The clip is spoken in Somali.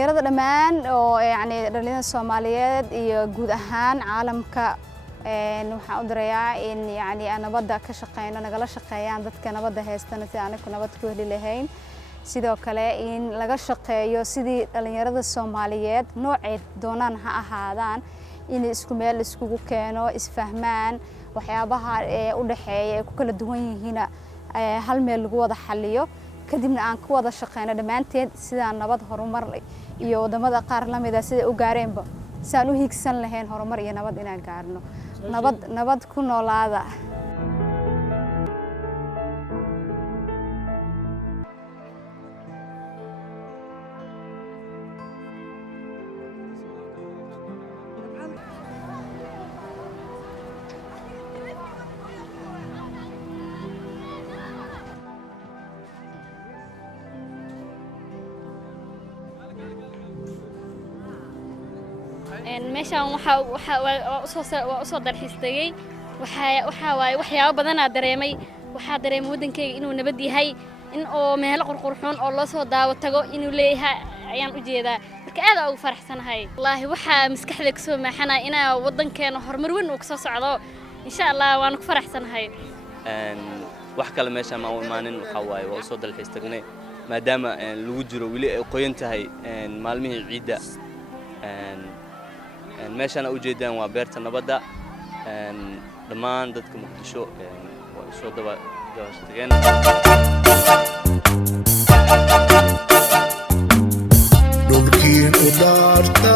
dhalinyarada dhamaan oo yani dhalinyarada Soomaaliyeed iyo guud ahaan caalamka waxaan u dirayaa in yani nabadda ka shaqeyno nagala shaqeeyaan dadka nabadda haystana si aan ku nabad ku heli lahayn sidoo kale in laga shaqeeyo sidii dhalinyarada Soomaaliyeed nooceed doonaan ha ahaadaan in isku meel iskugu keeno isfahmaan waxyaabaha u dhaxeeya ay ku kala duwan yihiin hal meel lagu wada xalliyo kadibna aan ku wada shaqeyno dhamaanteed sida nabad horumar iyo wadamada qaar la mid ah sida u gaareenba saan u higsan lahayn horumar iyo nabad inaan gaarno nabad ku noolaada meeshan waa soo dalxiistay waxa waay waxyaabo badan aan dareemay waxa dareemay wadankayga inuu nabad yahay in oo meel qurqurxoon oo loo soo daawo tago inuu leeyahay ayaan u jeedaa marka aad ugu faraxsanahay wallahi waxa maskaxda ka soo maaxanay in wadankeena horumar weyn uu ka soo socdo insha Allah waan ku faraxsanahay wax kale meeshan ma u imaanin waxa waay waa soo dalxiistagnay maadaama lagu jiro wili ay qoyan tahay maalmihii ciida meeshana u jeedaan waa beerta nabadda dhammaan dadka Muqdisho waa soo dabaashtageen dhulkiin u dhaarta